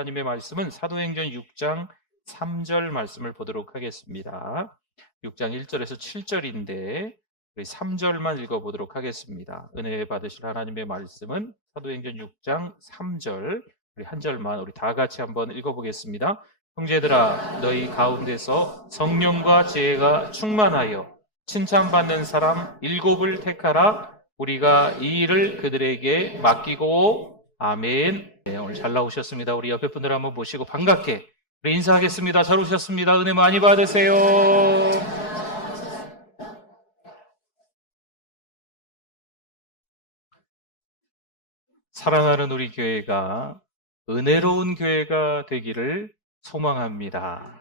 하나님의 말씀은 사도행전 6장 3절 말씀을 보도록 하겠습니다. 6장 1절에서 7절인데 우리 3절만 읽어보도록 하겠습니다. 은혜 받으실 하나님의 말씀은 사도행전 6장 3절, 우리 한 절만 우리 다 같이 한번 읽어보겠습니다. 형제들아, 너희 가운데서 성령과 지혜가 충만하여 칭찬받는 사람 7을 택하라. 우리가 이 일을 그들에게 맡기고. 아멘. 네, 오늘 잘 나오셨습니다. 우리 옆에 분들 한번 모시고 반갑게 우리 인사하겠습니다. 잘 오셨습니다. 은혜 많이 받으세요. 사랑하는 우리 교회가 은혜로운 교회가 되기를 소망합니다.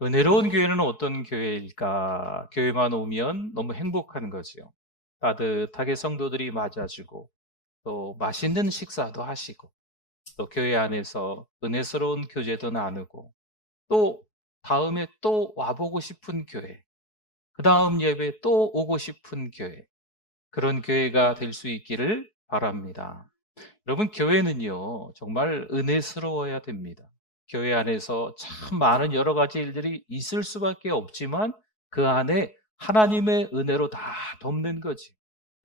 은혜로운 교회는 어떤 교회일까? 교회만 오면 너무 행복한 거죠. 따뜻하게 성도들이 맞아주고 또 맛있는 식사도 하시고 또 교회 안에서 은혜스러운 교제도 나누고 또 다음에 또 와보고 싶은 교회, 그 다음 예배 또 오고 싶은 교회, 그런 교회가 될 수 있기를 바랍니다. 여러분, 교회는요 정말 은혜스러워야 됩니다. 교회 안에서 참 많은 여러 가지 일들이 있을 수밖에 없지만 그 안에 하나님의 은혜로 다 덮는 거지.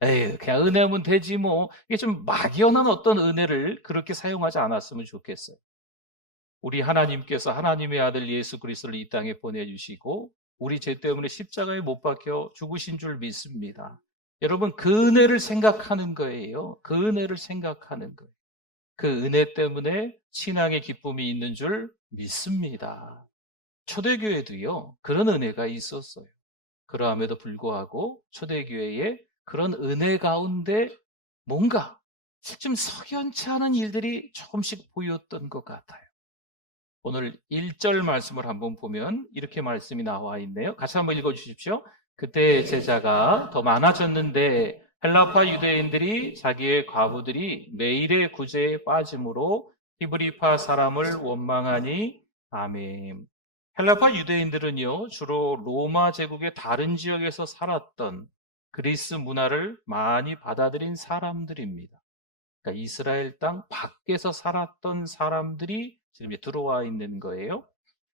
에이, 그냥 은혜면 되지 뭐. 이게 좀 막연한 어떤 은혜를 그렇게 사용하지 않았으면 좋겠어요. 우리 하나님께서 하나님의 아들 예수 그리스도를 이 땅에 보내주시고 우리 죄 때문에 십자가에 못 박혀 죽으신 줄 믿습니다. 여러분, 그 은혜를 생각하는 거예요. 그 은혜를 생각하는 거예요. 그 은혜 때문에 신앙의 기쁨이 있는 줄 믿습니다. 초대교회도요 그런 은혜가 있었어요. 그러함에도 불구하고 초대교회에 그런 은혜 가운데 뭔가 좀 석연치 않은 일들이 조금씩 보였던 것 같아요. 오늘 1절 말씀을 한번 보면 이렇게 말씀이 나와 있네요. 같이 한번 읽어주십시오. 그때 제자가 더 많아졌는데 헬라파 유대인들이 자기의 과부들이 매일의 구제에 빠짐으로 히브리파 사람을 원망하니. 아멘. 헬라파 유대인들은요 주로 로마 제국의 다른 지역에서 살았던 그리스 문화를 많이 받아들인 사람들입니다. 그러니까 이스라엘 땅 밖에서 살았던 사람들이 지금 들어와 있는 거예요.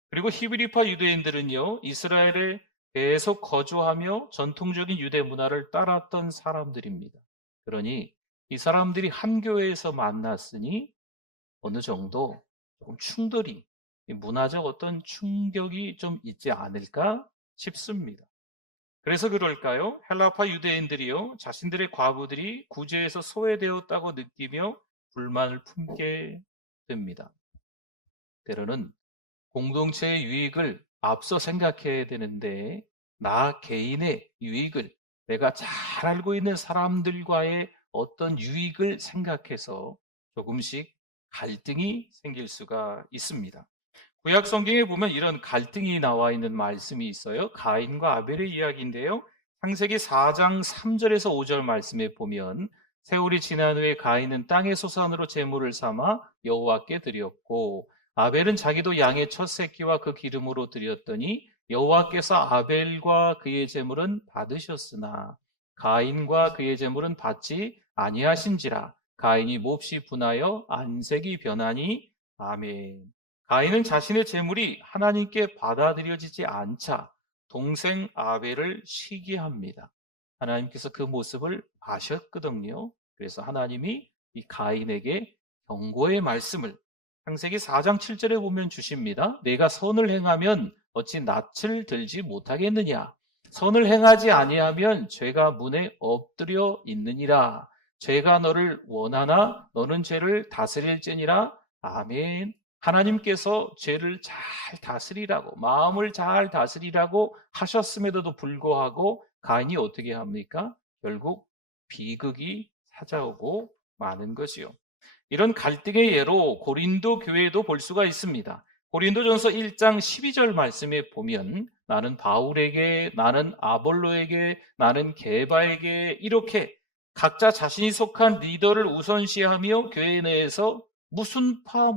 그리고 히브리파 유대인들은요 이스라엘에 계속 거주하며 전통적인 유대 문화를 따랐던 사람들입니다. 그러니 이 사람들이 한 교회에서 만났으니 어느 정도 조금 충돌이, 문화적 어떤 충격이 좀 있지 않을까 싶습니다. 그래서 그럴까요? 헬라파 유대인들이요 자신들의 과부들이 구제에서 소외되었다고 느끼며 불만을 품게 됩니다. 때로는 공동체의 유익을 앞서 생각해야 되는데 나 개인의 유익을, 내가 잘 알고 있는 사람들과의 어떤 유익을 생각해서 조금씩 갈등이 생길 수가 있습니다. 구약 성경에 보면 이런 갈등이 나와 있는 말씀이 있어요. 가인과 아벨의 이야기인데요. 창세기 4장 3절에서 5절 말씀에 보면 세월이 지난 후에 가인은 땅의 소산으로 제물을 삼아 여호와께 드렸고 아벨은 자기도 양의 첫 새끼와 그 기름으로 드렸더니 여호와께서 아벨과 그의 제물은 받으셨으나 가인과 그의 제물은 받지 아니하신지라. 가인이 몹시 분하여 안색이 변하니. 아멘. 가인은 자신의 제물이 하나님께 받아들여지지 않자 동생 아벨을 시기합니다. 하나님께서 그 모습을 아셨거든요. 그래서 하나님이 이 가인에게 경고의 말씀을 창세기 4장 7절에 보면 주십니다. 내가 선을 행하면 어찌 낯을 들지 못하겠느냐. 선을 행하지 아니하면 죄가 문에 엎드려 있느니라. 죄가 너를 원하나 너는 죄를 다스릴지니라. 아멘. 하나님께서 죄를 잘 다스리라고, 마음을 잘 다스리라고 하셨음에도 불구하고 가인이 어떻게 합니까? 결국 비극이 찾아오고 마는 것이요. 이런 갈등의 예로 고린도 교회도 볼 수가 있습니다. 고린도전서 1장 12절 말씀에 보면 나는 바울에게, 나는 아볼로에게, 나는 게바에게 이렇게 각자 자신이 속한 리더를 우선시하며 교회 내에서 무슨 파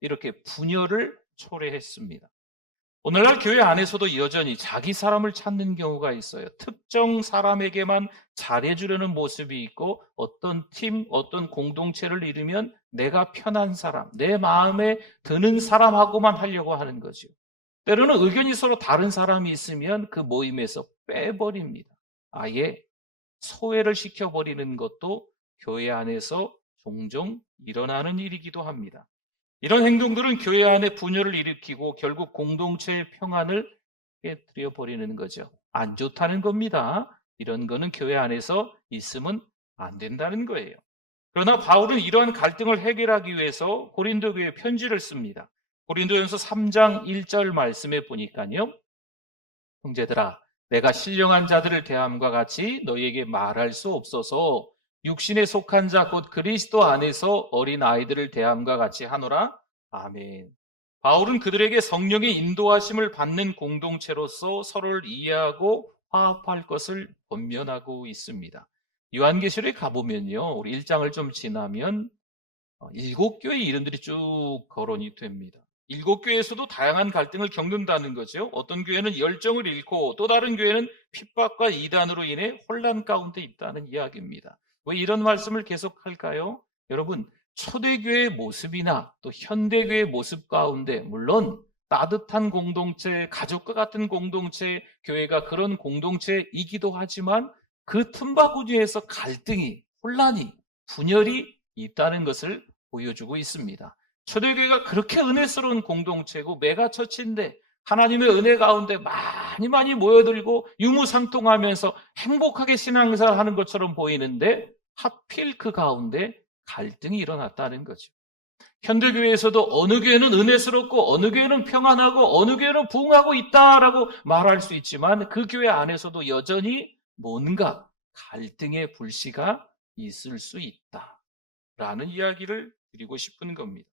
이렇게 분열을 초래했습니다. 오늘날 교회 안에서도 여전히 자기 사람을 찾는 경우가 있어요. 특정 사람에게만 잘해주려는 모습이 있고 어떤 팀, 어떤 공동체를 이루면 내가 편한 사람, 내 마음에 드는 사람하고만 하려고 하는 거죠. 때로는 의견이 서로 다른 사람이 있으면 그 모임에서 빼버립니다. 아예 소외를 시켜버리는 것도 교회 안에서 종종 일어나는 일이기도 합니다. 이런 행동들은 교회 안에 분열을 일으키고 결국 공동체의 평안을 깨뜨려 버리는 거죠. 안 좋다는 겁니다. 이런 거는 교회 안에서 있으면 안 된다는 거예요. 그러나 바울은 이러한 갈등을 해결하기 위해서 고린도 교회에 편지를 씁니다. 고린도전서 3장 1절 말씀에 보니까요. 형제들아, 내가 신령한 자들을 대함과 같이 너희에게 말할 수 없어서 육신에 속한 자 곧 그리스도 안에서 어린 아이들을 대함과 같이 하노라. 아멘. 바울은 그들에게 성령의 인도하심을 받는 공동체로서 서로를 이해하고 화합할 것을 권면하고 있습니다. 요한계시록에 가보면요, 우리 1장을 좀 지나면 7교회 이름들이 쭉 거론이 됩니다. 7교회에서도 다양한 갈등을 겪는다는 거죠. 어떤 교회는 열정을 잃고 또 다른 교회는 핍박과 이단으로 인해 혼란 가운데 있다는 이야기입니다. 왜 이런 말씀을 계속할까요? 여러분, 초대교회의 모습이나 또 현대교회의 모습 가운데 물론 따뜻한 공동체, 가족과 같은 공동체, 교회가 그런 공동체이기도 하지만 그 틈바구니에서 갈등이, 혼란이, 분열이 있다는 것을 보여주고 있습니다. 초대교회가 그렇게 은혜스러운 공동체고 메가처치인데 하나님의 은혜 가운데 많이 모여들고 유무상통하면서 행복하게 신앙생활하는 것처럼 보이는데 하필 그 가운데 갈등이 일어났다는 거죠. 현대교회에서도 어느 교회는 은혜스럽고 어느 교회는 평안하고 어느 교회는 부흥하고 있다라고 말할 수 있지만 그 교회 안에서도 여전히 뭔가 갈등의 불씨가 있을 수 있다라는 이야기를 드리고 싶은 겁니다.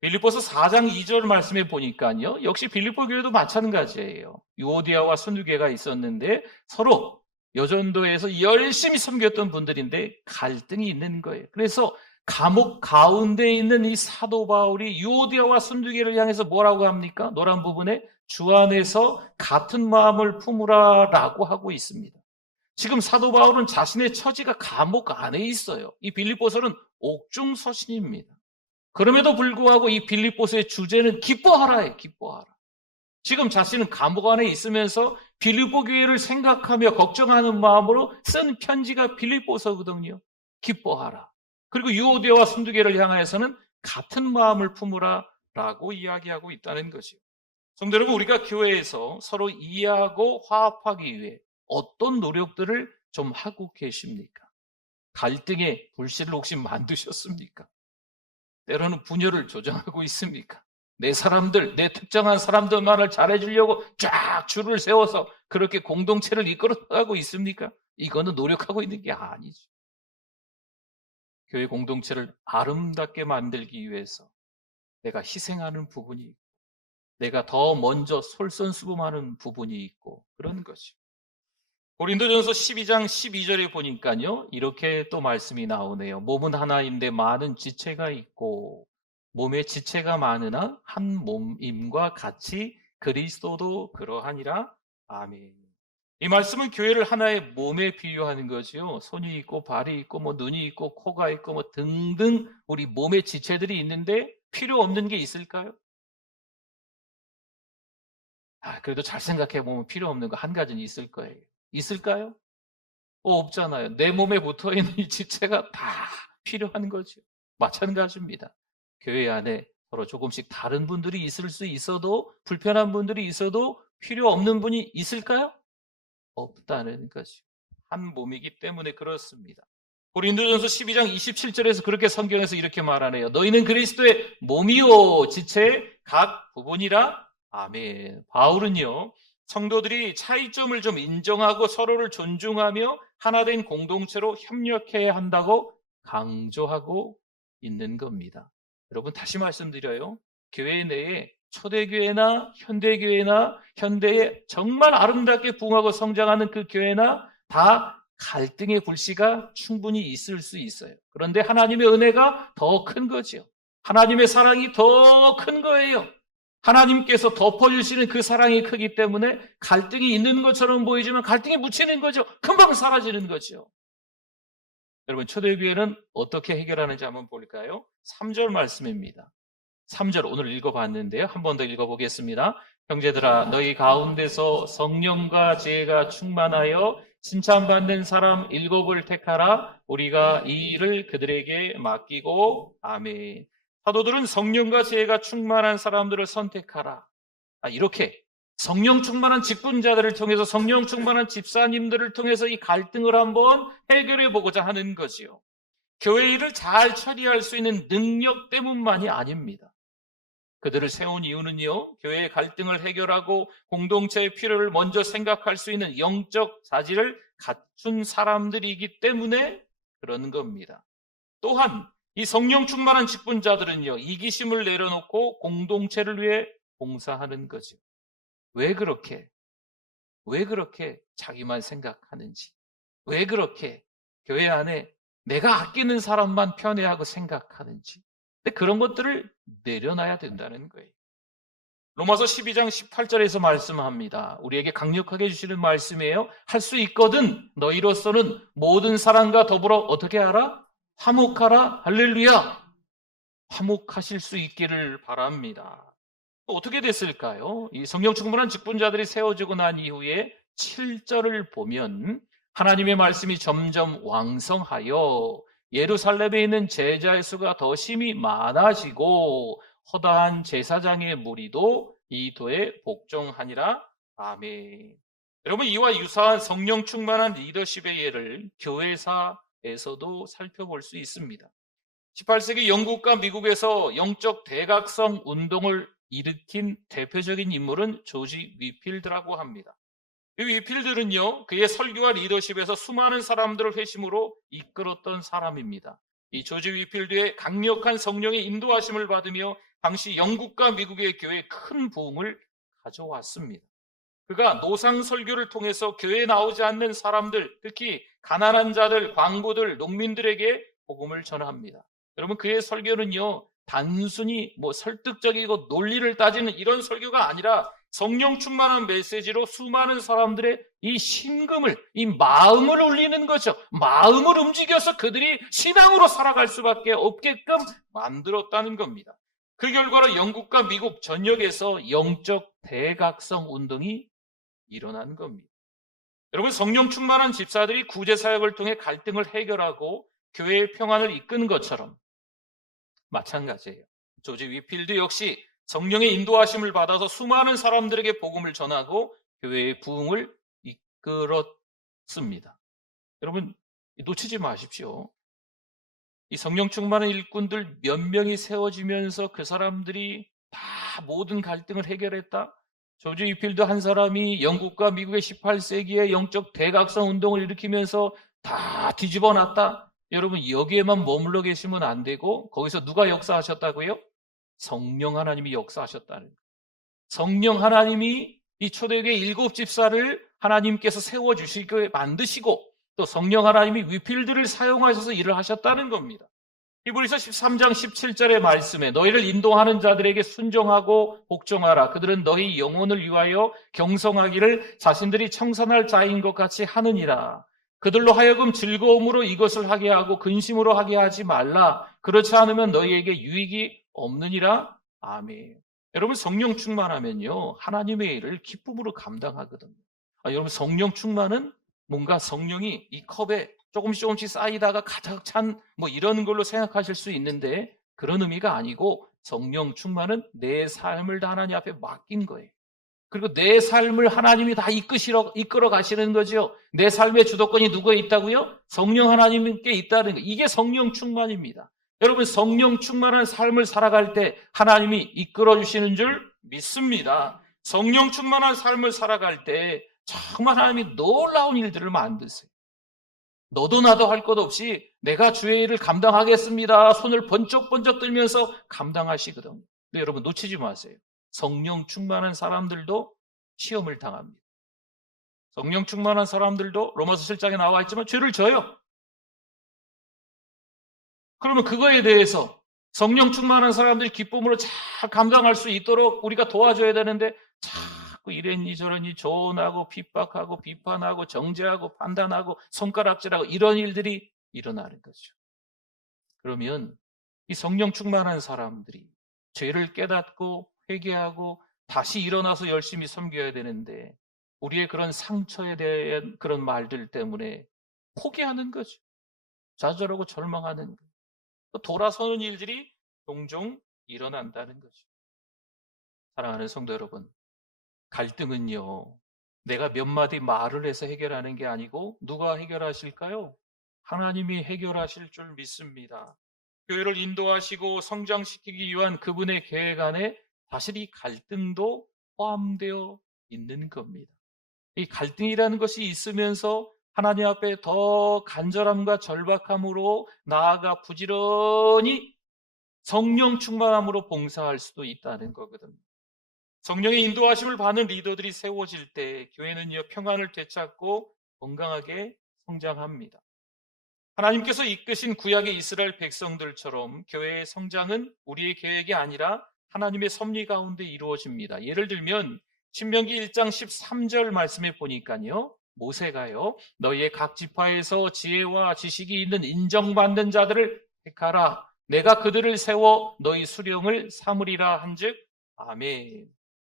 빌립보서 4장 2절 말씀에 보니까요. 역시 빌립보 교회도 마찬가지예요. 유오디아와 순두개가 있었는데 서로 여전도에서 열심히 섬겼던 분들인데 갈등이 있는 거예요. 그래서 감옥 가운데 있는 이 사도 바울이 유오디아와 순두개를 향해서 뭐라고 합니까? 노란 부분에 주 안에서 같은 마음을 품으라라고 하고 있습니다. 지금 사도 바울은 자신의 처지가 감옥 안에 있어요. 이 빌립보서는 옥중서신입니다. 그럼에도 불구하고 이 빌립보서의 주제는 기뻐하라예요. 기뻐하라. 지금 자신은 감옥 안에 있으면서 빌립보 교회를 생각하며 걱정하는 마음으로 쓴 편지가 빌립보서거든요. 기뻐하라. 그리고 유오디아와 순두개를 향하여서는 같은 마음을 품으라라고 이야기하고 있다는 것이요. 성도 여러분, 우리가 교회에서 서로 이해하고 화합하기 위해 어떤 노력들을 좀 하고 계십니까? 갈등의 불씨를 혹시 만드셨습니까? 때로는 분열을 조장하고 있습니까? 내 사람들, 내 특정한 사람들만을 잘해주려고 쫙 줄을 세워서 그렇게 공동체를 이끌어가고 있습니까? 이거는 노력하고 있는 게 아니죠. 교회 공동체를 아름답게 만들기 위해서 내가 희생하는 부분이 있고 내가 더 먼저 솔선수범하는 부분이 있고 그런 거죠. 고린도전서 12장 12절에 보니까요. 이렇게 또 말씀이 나오네요. 몸은 하나인데 많은 지체가 있고 몸에 지체가 많으나 한 몸임과 같이 그리스도도 그러하니라. 아멘. 이 말씀은 교회를 하나의 몸에 비유하는 거지요. 손이 있고 발이 있고 뭐 눈이 있고 코가 있고 뭐 등등 우리 몸의 지체들이 있는데 필요 없는 게 있을까요? 그래도 잘 생각해 보면 필요 없는 거 한 가지는 있을 거예요. 있을까요? 없잖아요. 내 몸에 붙어 있는 이 지체가 다 필요한 거죠. 마찬가지입니다. 교회 안에 서로 조금씩 다른 분들이 있을 수 있어도 불편한 분들이 있어도 필요 없는 분이 있을까요? 없다는 거죠. 한 몸이기 때문에 그렇습니다. 고린도전서 12장 27절에서 그렇게 성경에서 이렇게 말하네요. 너희는 그리스도의 몸이요 지체의 각 부분이라. 아멘. 바울은요. 성도들이 차이점을 좀 인정하고 서로를 존중하며 하나된 공동체로 협력해야 한다고 강조하고 있는 겁니다. 여러분 다시 말씀드려요. 교회 내에 초대교회나 현대교회나 현대에 정말 아름답게 부흥하고 성장하는 그 교회나 다 갈등의 불씨가 충분히 있을 수 있어요. 그런데 하나님의 은혜가 더 큰 거죠. 하나님의 사랑이 더 큰 거예요. 하나님께서 덮어주시는 그 사랑이 크기 때문에 갈등이 있는 것처럼 보이지만 갈등이 묻히는 거죠. 금방 사라지는 거죠. 여러분, 초대교회는 어떻게 해결하는지 한번 볼까요? 3절 말씀입니다. 3절 오늘 읽어봤는데요. 한 번 더 읽어보겠습니다. 형제들아, 너희 가운데서 성령과 지혜가 충만하여 칭찬받는 사람 7을 택하라. 우리가 이 일을 그들에게 맡기고. 아멘. 사도들은 성령과 지혜가 충만한 사람들을 선택하라. 이렇게 성령 충만한 직분자들을 통해서, 성령 충만한 집사님들을 통해서 이 갈등을 한번 해결해 보고자 하는 거지요. 교회 일을 잘 처리할 수 있는 능력 때문만이 아닙니다. 그들을 세운 이유는요, 교회의 갈등을 해결하고 공동체의 필요를 먼저 생각할 수 있는 영적 자질을 갖춘 사람들이기 때문에 그런 겁니다. 또한 이 성령 충만한 직분자들은요, 이기심을 내려놓고 공동체를 위해 봉사하는 거죠. 왜 그렇게 자기만 생각하는지, 왜 그렇게 교회 안에 내가 아끼는 사람만 편애하고 생각하는지, 근데 그런 것들을 내려놔야 된다는 거예요. 로마서 12장 18절에서 말씀합니다. 우리에게 강력하게 주시는 말씀이에요. 할 수 있거든 너희로서는 모든 사람과 더불어 어떻게 하라? 화목하라. 할렐루야. 화목하실 수 있기를 바랍니다. 어떻게 됐을까요? 이 성령 충만한 직분자들이 세워지고 난 이후에 7절을 보면 하나님의 말씀이 점점 왕성하여 예루살렘에 있는 제자의 수가 더 심히 많아지고 허다한 제사장의 무리도 이 도에 복종하니라. 아멘. 여러분, 이와 유사한 성령 충만한 리더십의 예를 교회사에서도 살펴볼 수 있습니다. 18세기 영국과 미국에서 영적 대각성 운동을 일으킨 대표적인 인물은 조지 위필드라고 합니다. 이 위필드는요, 그의 설교와 리더십에서 수많은 사람들을 회심으로 이끌었던 사람입니다. 이 조지 위필드의 강력한 성령의 인도하심을 받으며 당시 영국과 미국의 교회에 큰 부흥을 가져왔습니다. 그가 노상 설교를 통해서 교회에 나오지 않는 사람들, 특히 가난한 자들, 광부들, 농민들에게 복음을 전합니다. 여러분, 그의 설교는요, 단순히 설득적이고 논리를 따지는 이런 설교가 아니라 성령 충만한 메시지로 수많은 사람들의 이 심금을, 이 마음을 울리는 거죠. 마음을 움직여서 그들이 신앙으로 살아갈 수밖에 없게끔 만들었다는 겁니다. 그 결과로 영국과 미국 전역에서 영적 대각성 운동이 일어난 겁니다. 여러분, 성령 충만한 집사들이 구제사역을 통해 갈등을 해결하고 교회의 평안을 이끄는 것처럼 마찬가지예요. 조지 위필드 역시 성령의 인도하심을 받아서 수많은 사람들에게 복음을 전하고 교회의 부흥을 이끌었습니다. 여러분, 놓치지 마십시오. 이 성령 충만한 일꾼들 몇 명이 세워지면서 그 사람들이 다 모든 갈등을 해결했다? 조지 위필드 한 사람이 영국과 미국의 18세기의 영적 대각성 운동을 일으키면서 다 뒤집어 놨다? 여러분, 여기에만 머물러 계시면 안 되고 거기서 누가 역사하셨다고요? 성령 하나님이 역사하셨다는 거예요. 성령 하나님이 이 초대교회 7 집사를 하나님께서 세워주시고 만드시고 또 성령 하나님이 위필드를 사용하셔서 일을 하셨다는 겁니다. 히브리서 13장 17절의 말씀에 너희를 인도하는 자들에게 순종하고 복종하라. 그들은 너희 영혼을 위하여 경성하기를 자신들이 청산할 자인 것 같이 하느니라. 그들로 하여금 즐거움으로 이것을 하게 하고 근심으로 하게 하지 말라. 그렇지 않으면 너희에게 유익이 없느니라. 아멘. 여러분, 성령 충만하면요, 하나님의 일을 기쁨으로 감당하거든요. 여러분, 성령 충만은 뭔가 성령이 이 컵에 조금씩 쌓이다가 가득 찬 이런 걸로 생각하실 수 있는데 그런 의미가 아니고 성령 충만은 내 삶을 다 하나님 앞에 맡긴 거예요. 그리고 내 삶을 하나님이 다 이끌어 가시는 거죠. 내 삶의 주도권이 누구에 있다고요? 성령 하나님께 있다는 거. 이게 성령 충만입니다. 여러분, 성령 충만한 삶을 살아갈 때 하나님이 이끌어 주시는 줄 믿습니다. 성령 충만한 삶을 살아갈 때 정말 하나님이 놀라운 일들을 만드세요. 너도 나도 할 것 없이 내가 주의 일을 감당하겠습니다. 손을 번쩍번쩍 들면서 감당하시거든요. 근데 여러분, 놓치지 마세요. 성령 충만한 사람들도 시험을 당합니다. 성령 충만한 사람들도 로마서 7장에 나와 있지만 죄를 져요. 그러면 그거에 대해서 성령 충만한 사람들이 기쁨으로 잘 감당할 수 있도록 우리가 도와줘야 되는데 자꾸 이랬니 저랬니 조언하고 핍박하고 비판하고 정죄하고 판단하고 손가락질하고 이런 일들이 일어나는 거죠. 그러면 이 성령 충만한 사람들이 죄를 깨닫고 회개하고 다시 일어나서 열심히 섬겨야 되는데 우리의 그런 상처에 대한 그런 말들 때문에 포기하는 거죠. 좌절하고 절망하는 거예요. 또 돌아서는 일들이 종종 일어난다는 거죠. 사랑하는 성도 여러분, 갈등은요, 내가 몇 마디 말을 해서 해결하는 게 아니고 누가 해결하실까요? 하나님이 해결하실 줄 믿습니다. 교회를 인도하시고 성장시키기 위한 그분의 계획 안에 사실 이 갈등도 포함되어 있는 겁니다. 이 갈등이라는 것이 있으면서 하나님 앞에 더 간절함과 절박함으로 나아가 부지런히 성령 충만함으로 봉사할 수도 있다는 거거든요. 성령의 인도하심을 받는 리더들이 세워질 때 교회는요, 평안을 되찾고 건강하게 성장합니다. 하나님께서 이끄신 구약의 이스라엘 백성들처럼 교회의 성장은 우리의 계획이 아니라 하나님의 섭리 가운데 이루어집니다. 예를 들면 신명기 1장 13절 말씀에 보니까요. 모세가요. 너희의 각 지파에서 지혜와 지식이 있는 인정받는 자들을 택하라. 내가 그들을 세워 너희 수령을 삼으리라 한즉 아멘.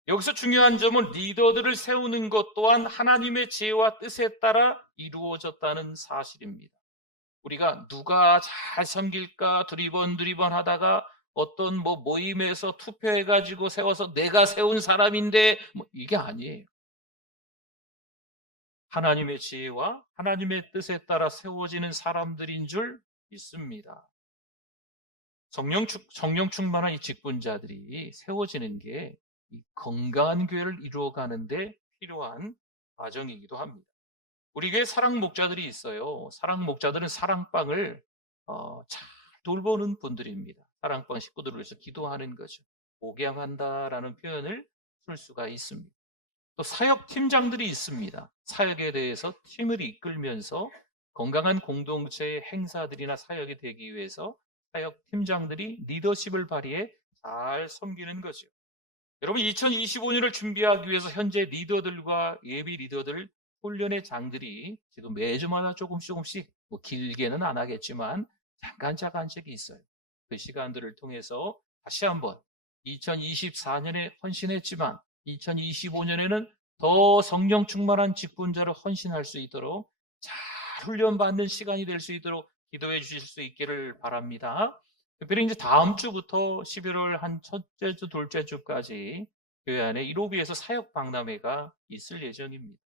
여기서 중요한 점은 리더들을 세우는 것 또한 하나님의 지혜와 뜻에 따라 이루어졌다는 사실입니다. 우리가 누가 잘 섬길까 두리번 하다가 어떤 모임에서 투표해가지고 세워서 내가 세운 사람인데 이게 아니에요. 하나님의 지혜와 하나님의 뜻에 따라 세워지는 사람들인 줄 믿습니다. 성령 충만한 이 직분자들이 세워지는 게 이 건강한 교회를 이루어가는데 필요한 과정이기도 합니다. 우리 교회 사랑 목자들이 있어요. 사랑 목자들은 사랑방을 잘 돌보는 분들입니다. 사랑방 식구들을 위해서 기도하는 거죠. 목양한다라는 표현을 쓸 수가 있습니다. 또 사역 팀장들이 있습니다. 사역에 대해서 팀을 이끌면서 건강한 공동체의 행사들이나 사역이 되기 위해서 사역 팀장들이 리더십을 발휘해 잘 섬기는 거죠. 여러분 2025년을 준비하기 위해서 현재 리더들과 예비 리더들 훈련의 장들이 지금 매주마다 조금씩 길게는 안 하겠지만 잠깐씩이 있어요. 그 시간들을 통해서 다시 한번 2024년에 헌신했지만 2025년에는 더 성령 충만한 직분자로 헌신할 수 있도록 잘 훈련받는 시간이 될 수 있도록 기도해 주실 수 있기를 바랍니다. 특별히 이제 다음 주부터 11월 한 첫째 주, 둘째 주까지 교회 안에 1호비에서 사역 박람회가 있을 예정입니다.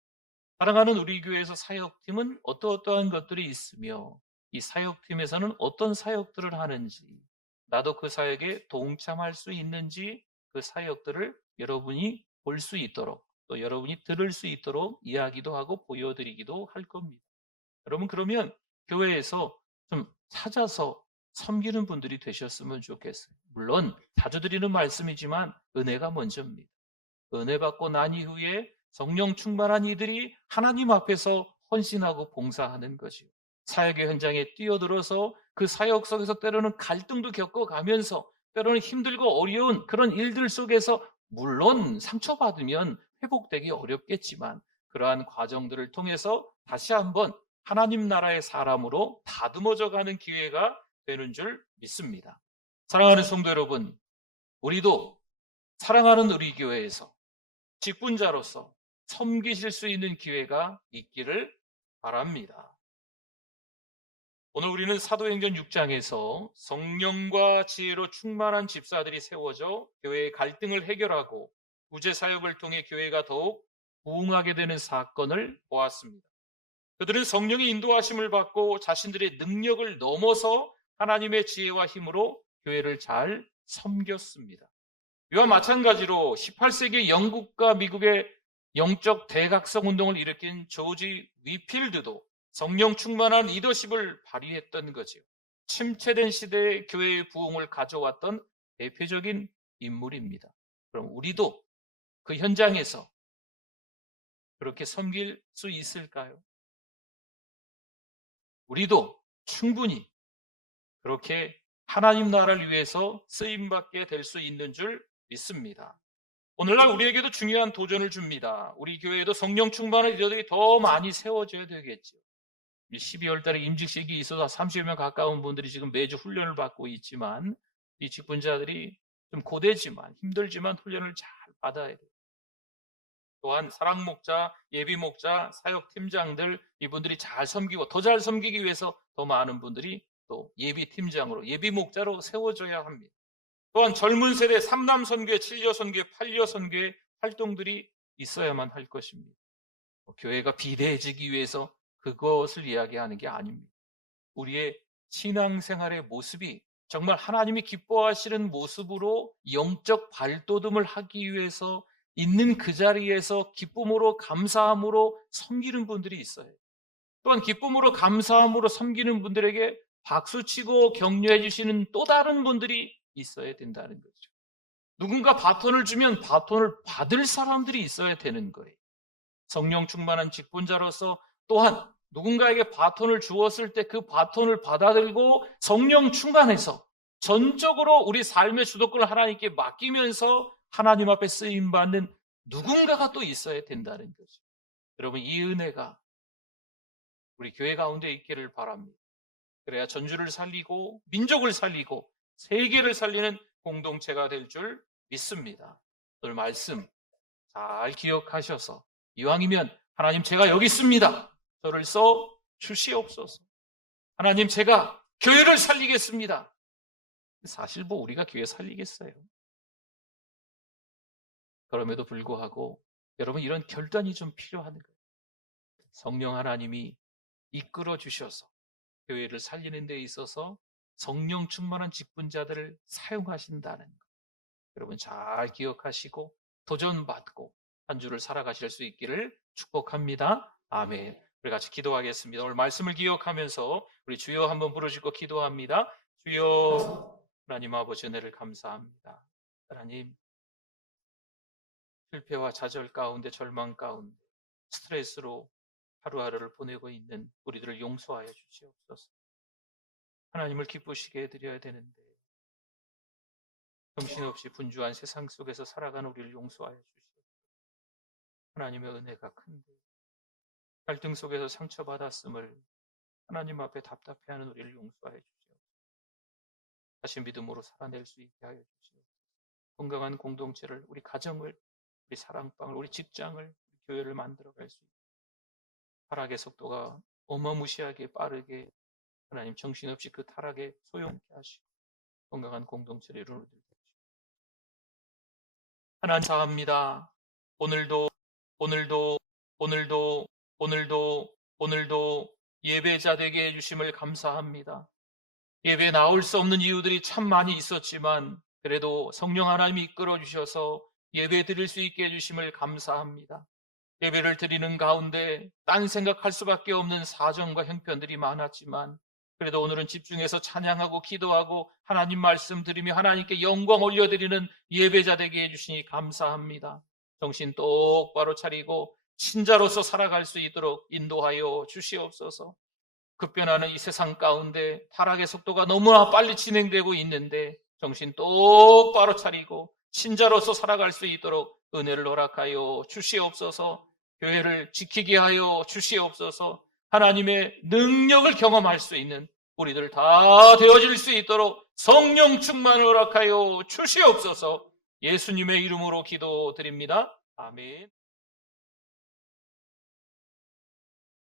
사랑하는 우리 교회에서 사역팀은 어떠한 것들이 있으며 이 사역팀에서는 어떤 사역들을 하는지 나도 그 사역에 동참할 수 있는지 그 사역들을 여러분이 볼 수 있도록 또 여러분이 들을 수 있도록 이야기도 하고 보여드리기도 할 겁니다. 여러분 그러면 교회에서 좀 찾아서 섬기는 분들이 되셨으면 좋겠어요. 물론 자주 드리는 말씀이지만 은혜가 먼저입니다. 은혜 받고 난 이후에 성령 충만한 이들이 하나님 앞에서 헌신하고 봉사하는 것이요. 사역의 현장에 뛰어들어서 그 사역 속에서 때로는 갈등도 겪어가면서 때로는 힘들고 어려운 그런 일들 속에서 물론 상처받으면 회복되기 어렵겠지만 그러한 과정들을 통해서 다시 한번 하나님 나라의 사람으로 다듬어져 가는 기회가 되는 줄 믿습니다. 사랑하는 성도 여러분, 우리도 사랑하는 우리 교회에서 직분자로서 섬기실 수 있는 기회가 있기를 바랍니다. 오늘 우리는 사도행전 6장에서 성령과 지혜로 충만한 집사들이 세워져 교회의 갈등을 해결하고 구제 사역을 통해 교회가 더욱 부흥하게 되는 사건을 보았습니다. 그들은 성령의 인도하심을 받고 자신들의 능력을 넘어서 하나님의 지혜와 힘으로 교회를 잘 섬겼습니다. 이와 마찬가지로 18세기 영국과 미국의 영적 대각성 운동을 일으킨 조지 위필드도 성령 충만한 리더십을 발휘했던 거지요. 침체된 시대의 교회의 부흥을 가져왔던 대표적인 인물입니다. 그럼 우리도 그 현장에서 그렇게 섬길 수 있을까요? 우리도 충분히 그렇게 하나님 나라를 위해서 쓰임받게 될 수 있는 줄 믿습니다. 오늘날 우리에게도 중요한 도전을 줍니다. 우리 교회에도 성령 충만의 리더들이 더 많이 세워져야 되겠죠. 12월 달에 임직식이 있어서 30여 명 가까운 분들이 지금 매주 훈련을 받고 있지만, 이 직분자들이 좀 고되지만 힘들지만 훈련을 잘 받아야 돼요. 또한 사랑 목자, 예비 목자, 사역 팀장들, 이분들이 잘 섬기고 더 잘 섬기기 위해서 더 많은 분들이 또 예비 팀장으로, 예비 목자로 세워져야 합니다. 또한 젊은 세대 3남 선교회, 7여 선교회, 8여 선교회 활동들이 있어야만 할 것입니다. 교회가 비대해지기 위해서 그것을 이야기하는 게 아닙니다. 우리의 신앙생활의 모습이 정말 하나님이 기뻐하시는 모습으로 영적 발돋움을 하기 위해서 있는 그 자리에서 기쁨으로 감사함으로 섬기는 분들이 있어요. 또한 기쁨으로 감사함으로 섬기는 분들에게 박수치고 격려해 주시는 또 다른 분들이 있어야 된다는 거죠. 누군가 바톤을 주면 바톤을 받을 사람들이 있어야 되는 거예요. 성령 충만한 직분자로서 또한 누군가에게 바톤을 주었을 때 그 바톤을 받아들고 성령 충만해서 전적으로 우리 삶의 주도권을 하나님께 맡기면서 하나님 앞에 쓰임받는 누군가가 또 있어야 된다는 거죠. 여러분, 이 은혜가 우리 교회 가운데 있기를 바랍니다. 그래야 전주를 살리고 민족을 살리고 세계를 살리는 공동체가 될 줄 믿습니다. 오늘 말씀 잘 기억하셔서 이왕이면 하나님 제가 여기 있습니다. 저를 써 주시옵소서. 하나님 제가 교회를 살리겠습니다. 사실 뭐 우리가 교회 살리겠어요. 그럼에도 불구하고 여러분 이런 결단이 좀 필요한 거예요. 성령 하나님이 이끌어 주셔서 교회를 살리는 데 있어서 성령 충만한 직분자들을 사용하신다는 것. 여러분 잘 기억하시고 도전받고 한 주를 살아가실 수 있기를 축복합니다. 아멘. 우리 같이 기도하겠습니다. 오늘 말씀을 기억하면서 우리 주여 한번 부르시고 기도합니다. 주여, 하나님 아버지 은혜를 감사합니다. 하나님, 실패와 좌절 가운데 절망 가운데 스트레스로 하루하루를 보내고 있는 우리들을 용서하여 주시옵소서. 하나님을 기쁘시게 해드려야 되는데 정신없이 분주한 세상 속에서 살아가는 우리를 용서하여 주시옵소서. 하나님의 은혜가 큰데 갈등 속에서 상처받았음을 하나님 앞에 답답해하는 우리를 용서하여 주시옵소서. 다시 믿음으로 살아낼 수 있게 하여 주시옵소서. 건강한 공동체를, 우리 가정을, 우리 사랑방을, 우리 직장을, 우리 교회를 만들어갈 수 있게, 타락의 속도가 어마무시하게 빠르게 하나님 정신없이 그 타락에 소용있게 하시고 건강한 공동체를 이루어드리게 하시고, 하나님 감사합니다. 오늘도 예배자 되게 해주심을 감사합니다. 예배에 나올 수 없는 이유들이 참 많이 있었지만 그래도 성령 하나님이 이끌어 주셔서 예배 드릴 수 있게 해주심을 감사합니다. 예배를 드리는 가운데 딴 생각할 수밖에 없는 사정과 형편들이 많았지만 그래도 오늘은 집중해서 찬양하고 기도하고 하나님 말씀 드리며 하나님께 영광 올려드리는 예배자 되게 해주시니 감사합니다. 정신 똑바로 차리고 신자로서 살아갈 수 있도록 인도하여 주시옵소서. 급변하는 이 세상 가운데 타락의 속도가 너무나 빨리 진행되고 있는데 정신 똑바로 차리고 신자로서 살아갈 수 있도록 은혜를 허락하여 주시옵소서. 교회를 지키게 하여 주시옵소서. 하나님의 능력을 경험할 수 있는 우리들 다 되어질 수 있도록 성령 충만을 허락하여 주시옵소서. 예수님의 이름으로 기도드립니다. 아멘.